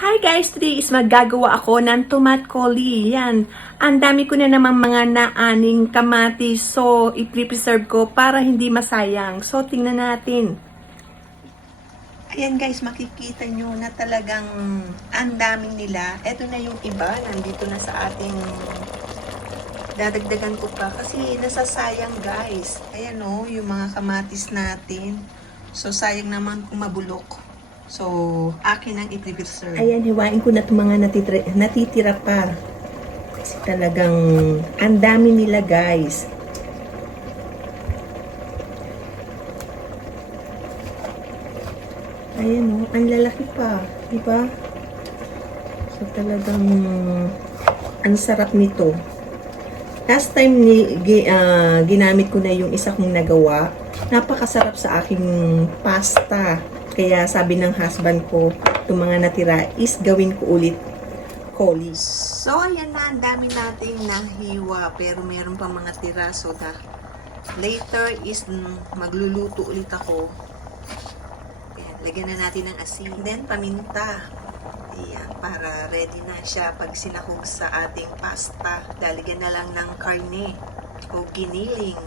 Hi guys! Today is maggagawa ako ng tomat coli. Yan. Ang dami ko na namang mga naaning kamatis. So, i-preserve ko para hindi masayang. So, tingnan natin. Ayan guys, makikita nyo na talagang ang daming nila. Ito na yung iba. Nandito na sa ating dadagdagan ko pa. Kasi nasasayang guys. Ayan o, yung mga kamatis natin. So, sayang naman kung mabulok. So, akin ang i-preserve. Ayan, hiwain ko na itong mga natitira pa. Kasi talagang ang dami nila, guys. Ayan o, ang lalaki pa. Diba? So, talagang ang sarap nito. Last time ginamit ko na yung isa kong nagawa. Napakasarap sa aking pasta. Kaya sabi ng husband ko, itong mga natira is gawin ko ulit coli. So, ayan na, ang dami nating nahiwa. Pero meron pa mga tira. So, later is magluluto ulit ako. Ayan, lagyan na natin ng asin. Then, paminta. Ayan, para ready na siya pag sinahog sa ating pasta. Lalagyan na lang ng karne o giniling.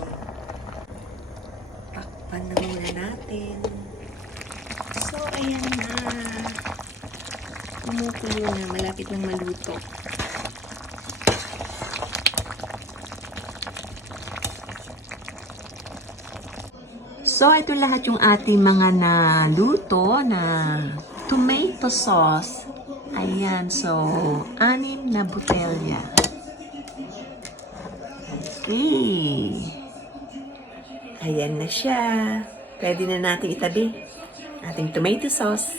Takpan na muna natin. So, ayan na. Kumukulo na. Malapit nang maluto. So, ito lahat yung ating mga naluto na tomato sauce. Ayan. So, 6 na botelya. Okay. Ayan na siya. Pwede na natin itabi ating tomato sauce.